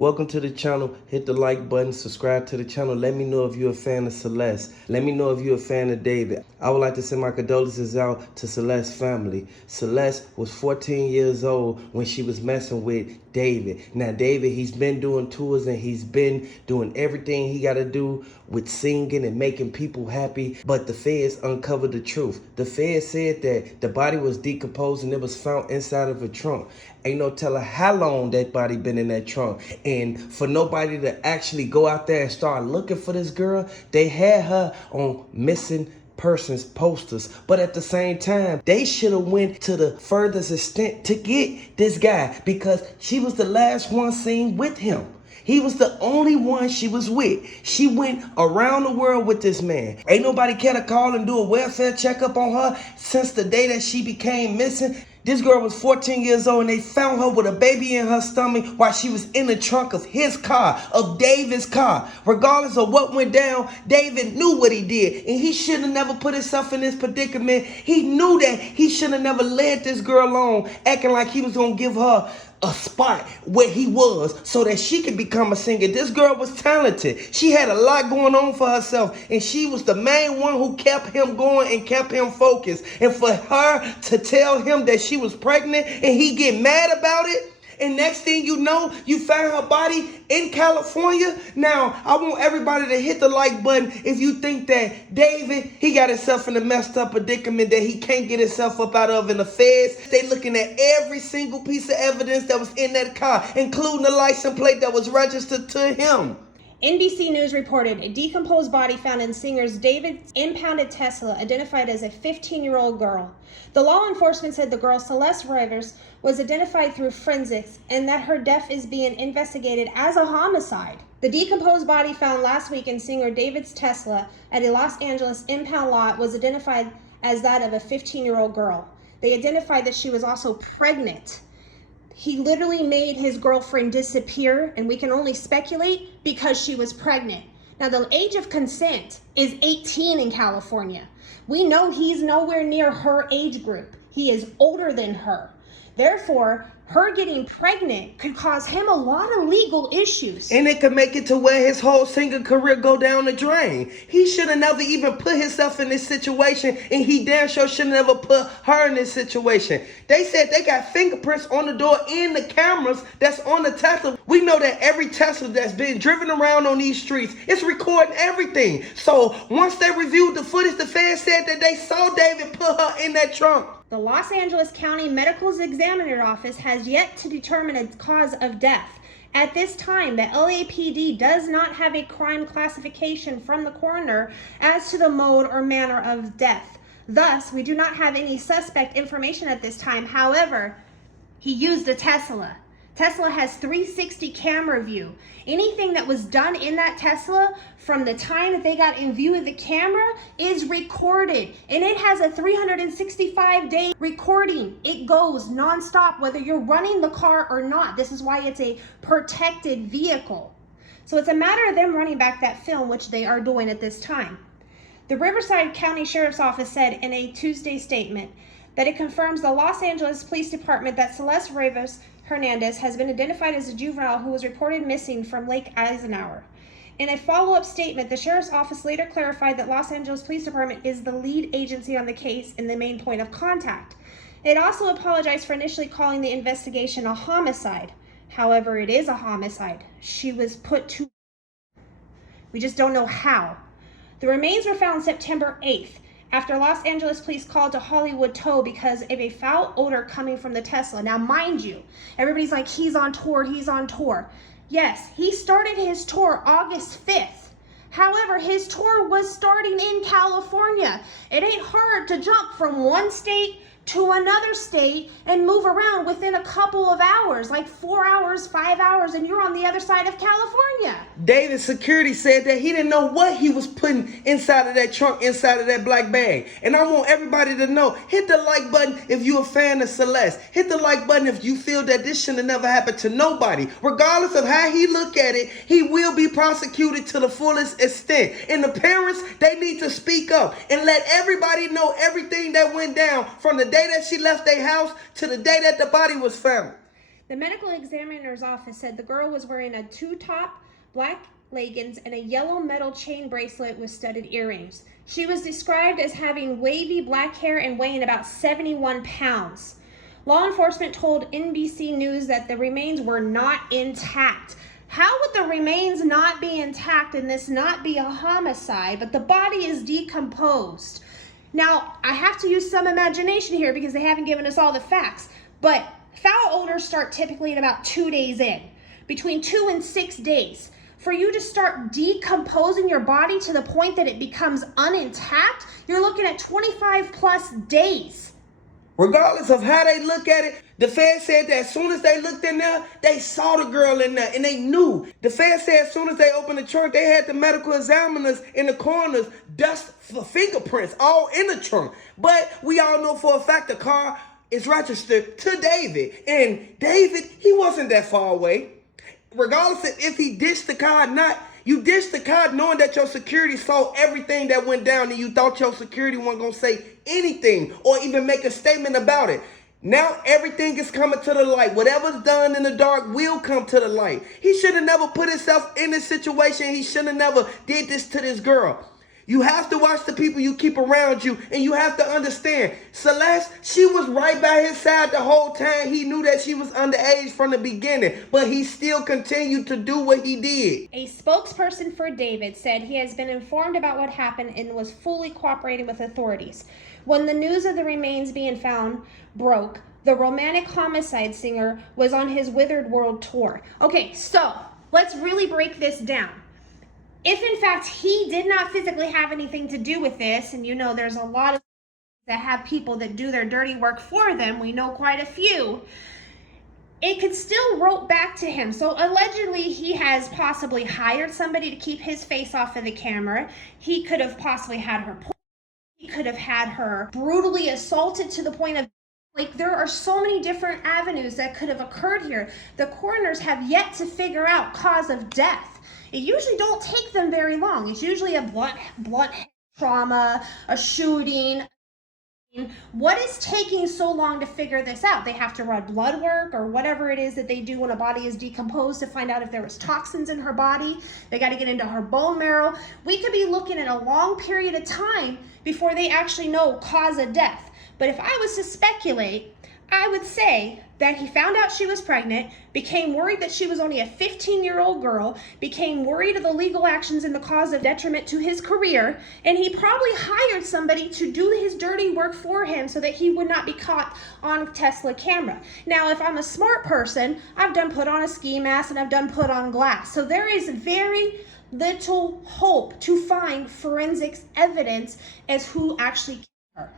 Welcome to the channel. Hit the like button, subscribe to the channel. Let me know if you're a fan of Celeste. Let me know if you're a fan of David. I would like to send my condolences out to Celeste's family. Celeste was 14 years old when she was messing with David. Now, David, he's been doing tours and he's been doing everything he got to do with singing and making people happy. But the feds uncovered the truth. The feds said that the body was decomposed and it was found inside of a trunk. Ain't no telling how long that body been in that trunk. And for nobody to actually go out there and start looking for this girl, they had her on missing persons posters. But at the same time, they should have went to the furthest extent to get this guy because she was the last one seen with him. He was the only one she was with. She went around the world with this man. Ain't nobody care to call and do a welfare checkup on her since the day that she became missing. This girl was 14 years old and they found her with a baby in her stomach while she was in the trunk of his car, of David's car. Regardless of what went down, David knew what he did and he should have never put himself in this predicament. He knew that he should have never led this girl on, acting like he was going to give her a spot where he was so that she could become a singer. This girl was talented. She had a lot going on for herself and she was the main one who kept him going and kept him focused. And for her to tell him that she was pregnant and he get mad about it, and next thing you know, you found her body in California. Now, I want everybody to hit the like button if you think that David, he got himself in a messed up predicament that he can't get himself up out of in the feds. They looking at every single piece of evidence that was in that car, including the license plate that was registered to him. NBC News reported a decomposed body found in singer's David's impounded Tesla, identified as a 15-year-old girl. The law enforcement said the girl, Celeste Rivers, was identified through forensics and that her death is being investigated as a homicide. The decomposed body found last week in singer David's Tesla at a Los Angeles impound lot was identified as that of a 15-year-old girl. They identified that she was also pregnant. He literally made his girlfriend disappear, and we can only speculate because she was pregnant. Now, the age of consent is 18 in California. We know he's nowhere near her age group. He is older than her. Therefore, her getting pregnant could cause him a lot of legal issues. And it could make it to where his whole singing career go down the drain. He should have never even put himself in this situation, and he damn sure should have never put her in this situation. They said they got fingerprints on the door and the cameras that's on the Tesla. We know that every Tesla that's been driven around on these streets, it's recording everything. So once they reviewed the footage, the fans said that they saw David put her in that trunk. The Los Angeles County Medical Examiner's Office has yet to determine a cause of death. At this time, the LAPD does not have a crime classification from the coroner as to the mode or manner of death. Thus, we do not have any suspect information at this time. However, he used a Tesla. Tesla has 360 camera view. Anything that was done in that Tesla from the time that they got in view of the camera is recorded. And it has a 365-day recording. It goes nonstop whether you're running the car or not. This is why it's a protected vehicle. So it's a matter of them running back that film, which they are doing at this time. The Riverside County Sheriff's Office said in a Tuesday statement that it confirms the Los Angeles Police Department that Celeste Rivers Hernandez has been identified as a juvenile who was reported missing from Lake Eisenhower. In a follow-up statement, the Sheriff's Office later clarified that Los Angeles Police Department is the lead agency on the case and the main point of contact. It also apologized for initially calling the investigation a homicide. However, it is a homicide. She was put to... We just don't know how. The remains were found September 8th. After Los Angeles police called to Hollywood Tow because of a foul odor coming from the Tesla. Now, mind you, everybody's like, he's on tour, he's on tour. Yes, he started his tour August 5th. However, his tour was starting in California. It ain't hard to jump from one state to another state and move around within a couple of hours, like 4 hours, 5 hours, and you're on the other side of California. David's security said that he didn't know what he was putting inside of that trunk, inside of that black bag. And I want everybody to know, hit the like button if you're a fan of Celeste. Hit the like button if you feel that this should have never happened to nobody. Regardless of how he look at it, he will be prosecuted to the fullest extent. And the parents, they need to speak up and let everybody know everything that went down from the day that she left their house to the day that the body was found. The medical examiner's office said the girl was wearing a two-top black leggings and a yellow metal chain bracelet with studded earrings. She was described as having wavy black hair and weighing about 71 pounds. Law enforcement told NBC News that the remains were not intact. How would the remains not be intact and this not be a homicide, but the body is decomposed? Now, I have to use some imagination here because they haven't given us all the facts, but foul odors start typically in about 2 days in, between 2 and 6 days. For you to start decomposing your body to the point that it becomes unintact, you're looking at 25 plus days. Regardless of how they look at it, the Fed said that as soon as they looked in there, they saw the girl in there and they knew. The Fed said as soon as they opened the trunk, they had the medical examiners in the corners dust for fingerprints all in the trunk. But we all know for a fact the car is registered to David. And David, he wasn't that far away. Regardless of if he ditched the car or not, you ditched the car knowing that your security saw everything that went down and you thought your security wasn't going to say anything or even make a statement about it. Now everything is coming to the light. Whatever's done in the dark will come to the light. He should have never put himself in this situation. He should have never did this to this girl. You have to watch the people you keep around you, and you have to understand, Celeste, she was right by his side the whole time. He knew that she was underage from the beginning, but he still continued to do what he did. A spokesperson for David said he has been informed about what happened and was fully cooperating with authorities. When the news of the remains being found broke, the romantic homicide singer was on his Withered World tour. Okay, so let's really break this down. If in fact he did not physically have anything to do with this, and you know there's a lot of that have people that do their dirty work for them, we know quite a few, it could still rope back to him. So allegedly he has possibly hired somebody to keep his face off of the camera. He could have possibly had her pulled. He could have had her brutally assaulted to the point of, like, there are so many different avenues that could have occurred here. The coroners have yet to figure out cause of death. It usually don't take them very long. It's usually a blunt trauma, a shooting. What is taking so long to figure this out? They have to run blood work or whatever it is that they do when a body is decomposed to find out if there was toxins in her body. They got to get into her bone marrow. We could be looking at a long period of time before they actually know cause of death. But if I was to speculate, I would say that he found out she was pregnant, became worried that she was only a 15-year-old girl, became worried of the legal actions and the cause of detriment to his career, and he probably hired somebody to do his dirty work for him so that he would not be caught on Tesla camera. Now, if I'm a smart person, I've done put on a ski mask and I've done put on glass. So there is very little hope to find forensics evidence as who actually killed her.